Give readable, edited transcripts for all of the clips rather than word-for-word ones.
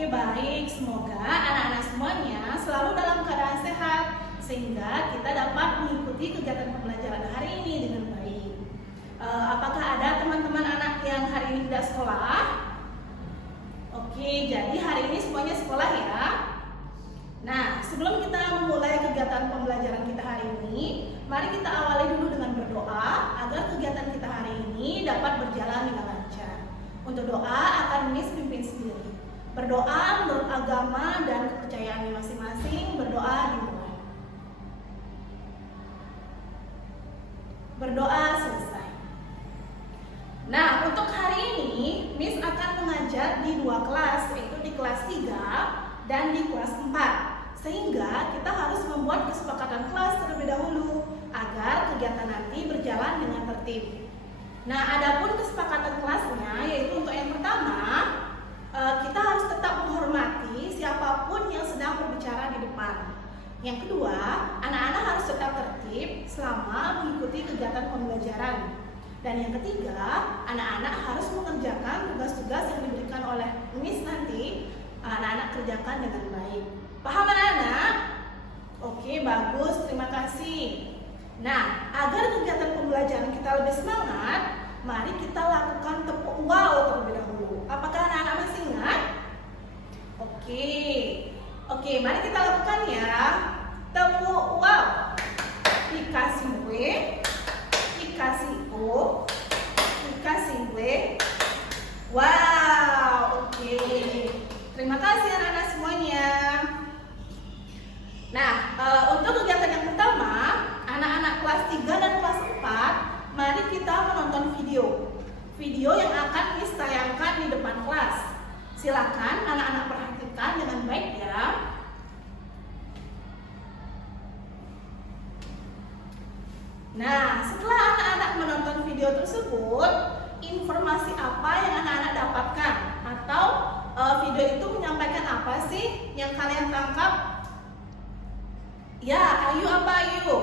Oke, baik. Semoga anak-anak semuanya selalu dalam keadaan sehat sehingga kita dapat mengikuti kegiatan pembelajaran hari ini dengan baik. Apakah ada teman-teman anak yang hari ini tidak sekolah? Oke, jadi hari ini semuanya sekolah ya. Nah, sebelum kita memulai kegiatan pembelajaran kita hari ini, mari kita awali dulu dengan berdoa agar kegiatan kita hari ini dapat berjalan dengan lancar. Untuk doa akan Miss pimpin sendiri. Berdoa menurut agama dan kepercayaan masing-masing, berdoa dimulai. Berdoa selesai. Nah, untuk hari ini Miss akan mengajar di 2 kelas, yaitu di kelas 3 dan di kelas 4. Sehingga kita harus membuat kesepakatan kelas terlebih dahulu agar kegiatan nanti berjalan dengan tertib. Nah, adapun kesepakatan kelasnya yaitu untuk yang pertama, kita harus tetap menghormati siapapun yang sedang berbicara di depan. Yang kedua, anak-anak harus tetap tertib selama mengikuti kegiatan pembelajaran. Dan yang ketiga, anak-anak harus mengerjakan tugas-tugas yang diberikan oleh Miss nanti, anak-anak kerjakan dengan baik. Paham anak-anak? Oke, bagus, terima kasih. Nah, agar kegiatan pembelajaran kita lebih semangat, mari kita lakukan tepuk wow terlebih dahulu. Apakah anak-anak masih ingat? Oke, mari kita lakukan ya. Tepuk wow. Dikasih W, dikasih O, dikasih W. Wow, oke. Terima kasih anak-anak semuanya. Nah, untuk kegiatan yang pertama, anak-anak kelas 3 dan kelas 4, mari kita menonton video yang akan Miss tayangkan di depan kelas. Silakan anak-anak perhatikan dengan baik ya. Nah, setelah anak-anak menonton video tersebut, informasi apa yang anak-anak dapatkan? Atau video itu menyampaikan apa sih yang kalian tangkap? Ya, Ayu apa Ayu?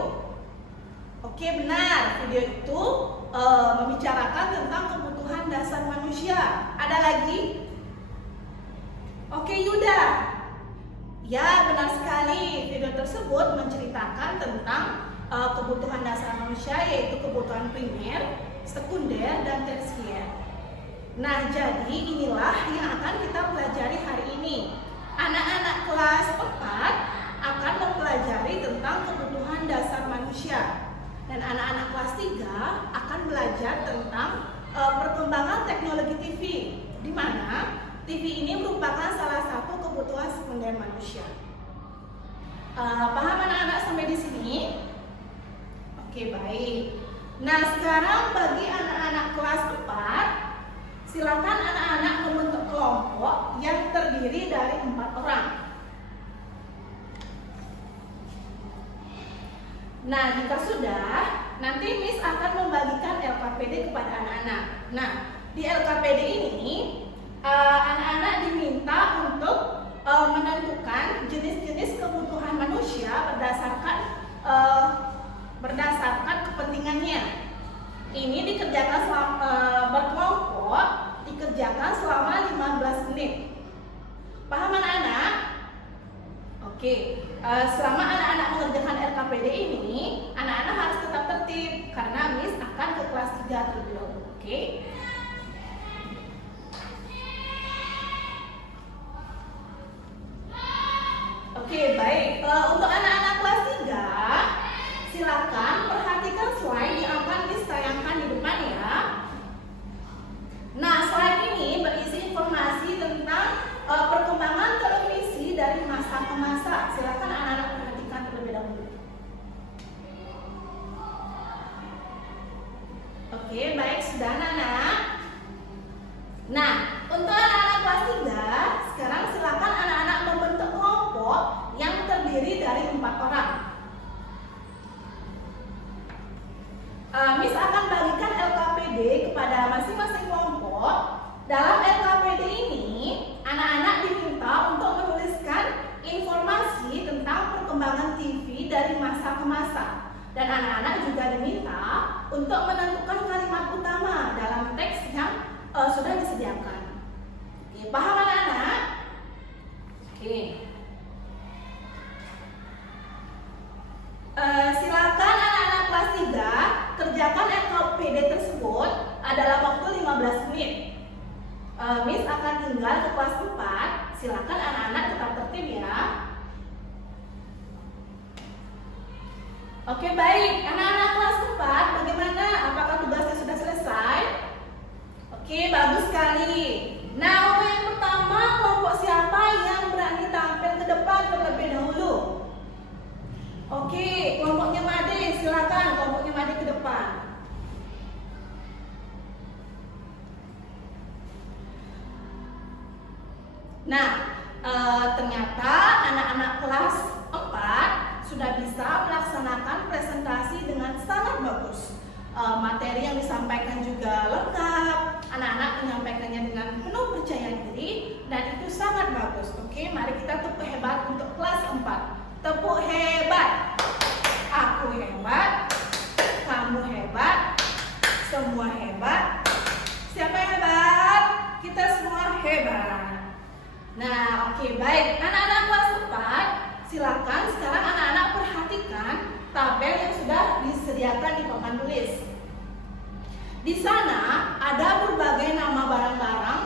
Oke, benar. Video itu membicarakan tentang kebutuhan dasar manusia. Ada lagi? Oke, Yuda. Ya, benar sekali. Video tersebut menceritakan tentang kebutuhan dasar manusia, yaitu kebutuhan primer, sekunder, dan tersier. Nah, jadi inilah yang akan kita pelajari hari ini. Anak-anak kelas 4 akan mempelajari tentang kebutuhan dasar manusia. Dan anak-anak kelas 3 akan belajar tentang perkembangan teknologi TV, di mana TV ini merupakan salah satu kebutuhan sekunder manusia. Paham anak-anak sampai di sini? Oke, baik. Nah, sekarang bagi anak-anak kelas 4, silakan anak-anak membentuk kelompok yang terdiri dari 4 orang. Nah, jika sudah, nanti Miss akan membagikan LKPD kepada anak-anak. Nah, di LKPD ini, anak-anak diminta untuk menentukan jenis-jenis kebutuhan manusia berdasarkan kepentingannya. Ini dikerjakan berkelompok, dikerjakan selama 15 menit. Paham anak-anak? Oke, selama anak-anak mengerjakan LKPD ini, anak-anak harus tetap tertib karena Miss akan ke kelas 3 terlebih dahulu. Oke? Oke, baik. Untuk anak-anak kelas 3, silakan perhatikan slide yang akan Miss tayangkan di depan ya. Nah, slide ini berisi informasi tentang perkembangan televisi dari masa ke masa. Silakan anak-anak perhatikan terlebih dahulu. Oke, baik, sudah anak-anak. Nah, untuk anak-anak kelas 3, sekarang silakan anak-anak membentuk kelompok yang terdiri dari 4 orang. Miss akan bagikan LKPD kepada masing-masing kelompok. Dalam LKPD ini, anak-anak diminta untuk menuliskan informasi tentang perkembangan TV dari masa ke masa. Dan anak-anak juga diminta untuk menentukan kalimat utama dalam teks yang sudah disediakan. Oke, paham anak-anak? Oke. Silakan anak-anak kelas 3 kerjakan LKPD tersebut dalam waktu 15 menit. Miss akan tinggal ke kelas 4. Silakan anak-anak tetap tertib ya. Oke, baik. Anak-anak kelas 4, bagaimana? Apakah tugasnya sudah selesai? Oke, bagus sekali. Nah, untuk yang pertama, kelompok siapa yang berani tampil ke depan terlebih dahulu? Oke, kelompoknya Made, silakan kelompoknya Made ke depan. Nah, ternyata anak-anak kelas 4 sudah bisa melaksanakan presentasi dengan sangat bagus. Materi yang disampaikan juga lengkap, anak-anak menyampaikannya dengan penuh percaya diri, dan itu sangat bagus. Oke, mari kita tepuk hebat untuk kelas 4. Tepuk hebat. Aku hebat, kamu hebat, semua hebat. Siapa yang hebat? Kita semua hebat. Nah, oke, baik. Anak-anak kelas 4, silakan sekarang anak-anak perhatikan tabel yang sudah disediakan di papan tulis. Di sana ada berbagai nama barang-barang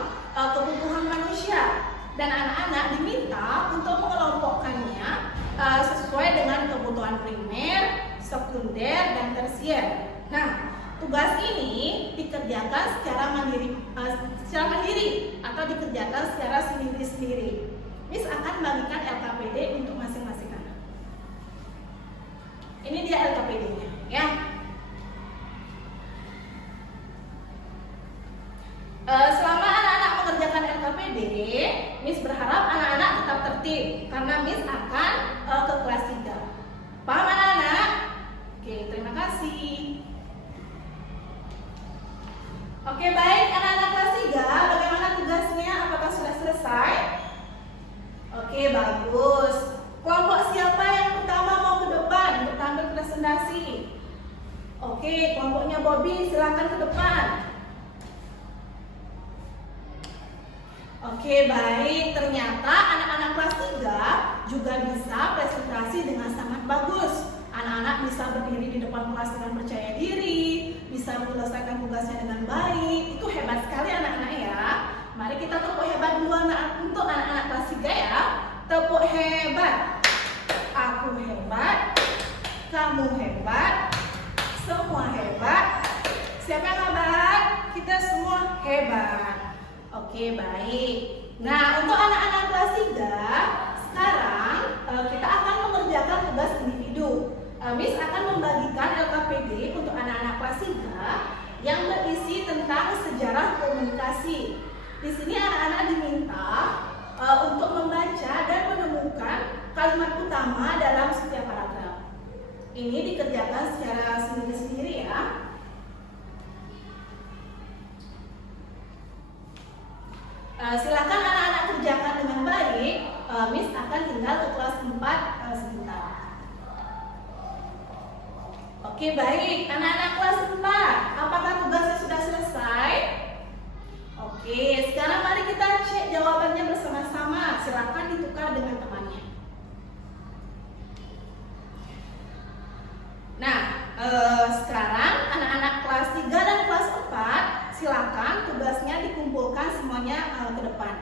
kebutuhan manusia, dan anak-anak diminta untuk mengelompokkannya sesuai dengan kebutuhan primer, sekunder, dan tersier. Nah, tugas ini dikerjakan secara mandiri atau dikerjakan secara sendiri-sendiri. Miss akan bagikan LKPD untuk masing-masing anak. Ini dia LKPD-nya, ya. Selama anak-anak mengerjakan LKPD, Miss berharap anak-anak tetap tertib karena Miss akan ke kelas 3. Paham anak-anak? Oke, terima kasih. Oke, baik anak-anak kelas 3, bagaimana tugasnya? Apakah sudah selesai? Oke, bagus. Kelompok siapa yang pertama mau ke depan untuk tampil presentasi? Oke, kelompoknya Bobby, silakan ke depan. Oke, baik. Ternyata anak-anak kelas 3 juga bisa presentasi dengan sangat bagus. Anak-anak bisa berdiri di depan kelas dengan percaya diri, bisa menyelesaikan tugasnya dengan baik. Itu hebat sekali anak-anak ya. Mari kita tepuk hebat dulu untuk anak-anak kelas 3 ya. Tepuk hebat. Aku hebat, kamu hebat, semua hebat. Siapa yang hebat? Kita semua hebat. Oke, baik. Nah, untuk anak-anak kelas 3, sekarang kita akan mengerjakan tugas individu. Miss akan membagikan LKPD untuk anak-anak kelas 3 yang berisi tentang sejarah komunikasi. Di sini anak-anak diminta untuk membaca dan menemukan kalimat utama dalam setiap paragraf. Ini dikerjakan secara sendiri-sendiri ya. Silakan anak-anak kerjakan dengan baik. Miss akan tinggal ke kelas 4 sebentar. Oke, baik. Anak-anak kelas 4, apakah tugasnya sudah selesai? Oke, sekarang mari kita cek jawabannya bersama-sama. Silakan ditukar dengan temannya. Nah, sekarang anak-anak kelas 3 dan kelas 4, silakan tugasnya dikumpulkan semuanya ke depan.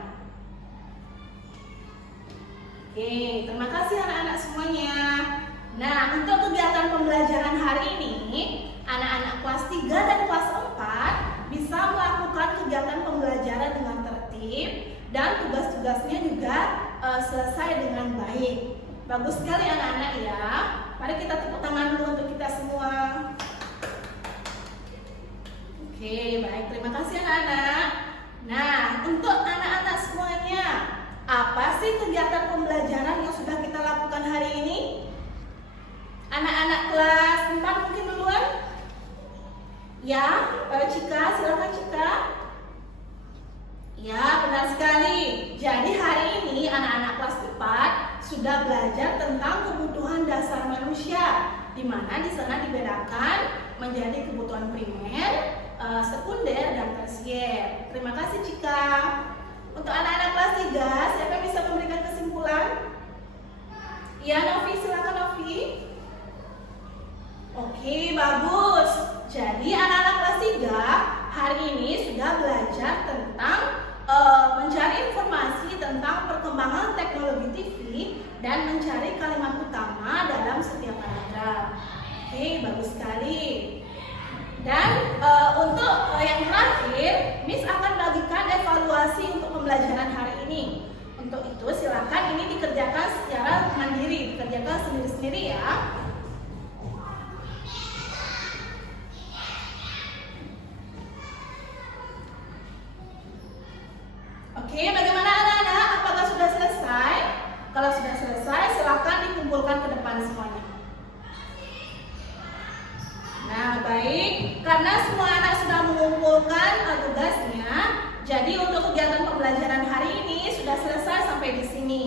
Oke, terima kasih anak-anak semuanya. Nah, untuk kegiatan pembelajaran hari ini, anak-anak kelas 3 dan kelas 4 bisa melakukan kegiatan pembelajaran dengan tertib dan tugas-tugasnya juga selesai dengan baik. Bagus sekali anak-anak ya. Mari kita tepuk tangan dulu untuk kita semua. Oke, baik. Terima kasih anak-anak. Nah, untuk anak-anak semuanya, apa sih kegiatan pembelajaran yang sudah kita lakukan hari ini? Anak-anak kelas 4 mungkin duluan? Ya, Cika, silakan Cika. Ya, benar sekali. Jadi hari ini anak-anak kelas 4 sudah belajar tentang kebutuhan dasar manusia, di mana di sana dibedakan menjadi kebutuhan primer, sekunder, dan tersier. Terima kasih Cika. Untuk anak-anak kelas 3, siapa yang bisa memberikan kesimpulan? Biologi TV dan mencari kalimat utama dalam setiap paragraf. Oke, bagus sekali. Dan untuk yang terakhir, Miss akan bagikan evaluasi untuk pembelajaran hari ini. Untuk itu silakan ini dikerjakan secara mandiri, dikerjakan sendiri-sendiri ya. Oke, bagaimana anak-anak? Apakah sudah selesai? Kalau sudah selesai, silakan dikumpulkan ke depan semuanya. Nah, baik. Karena semua anak sudah mengumpulkan tugasnya, jadi untuk kegiatan pembelajaran hari ini sudah selesai sampai di sini.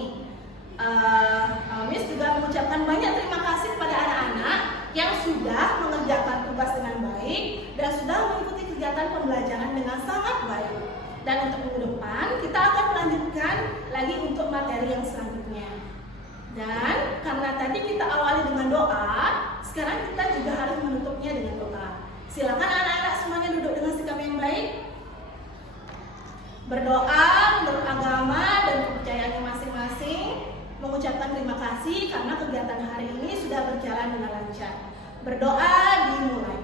Miss juga mengucapkan banyak terima kasih kepada anak-anak yang sudah mengerjakan tugas dengan baik dan sudah mengikuti kegiatan pembelajaran dengan sangat baik. Dan untuk minggu depan kita akan melanjutkan lagi untuk materi yang selanjutnya. Dan karena tadi kita awali dengan doa, sekarang kita juga harus menutupnya dengan doa. Silakan anak-anak semuanya duduk dengan sikap yang baik. Berdoa menurut agama dan kepercayaannya masing-masing, mengucapkan terima kasih karena kegiatan hari ini sudah berjalan dengan lancar. Berdoa dimulai.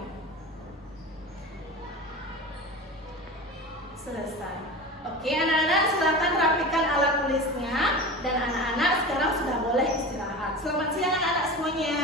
Selesai. Oke anak-anak, silakan rapikan alat tulisnya dan anak-anak sekarang sudah boleh istirahat. Selamat siang anak-anak semuanya.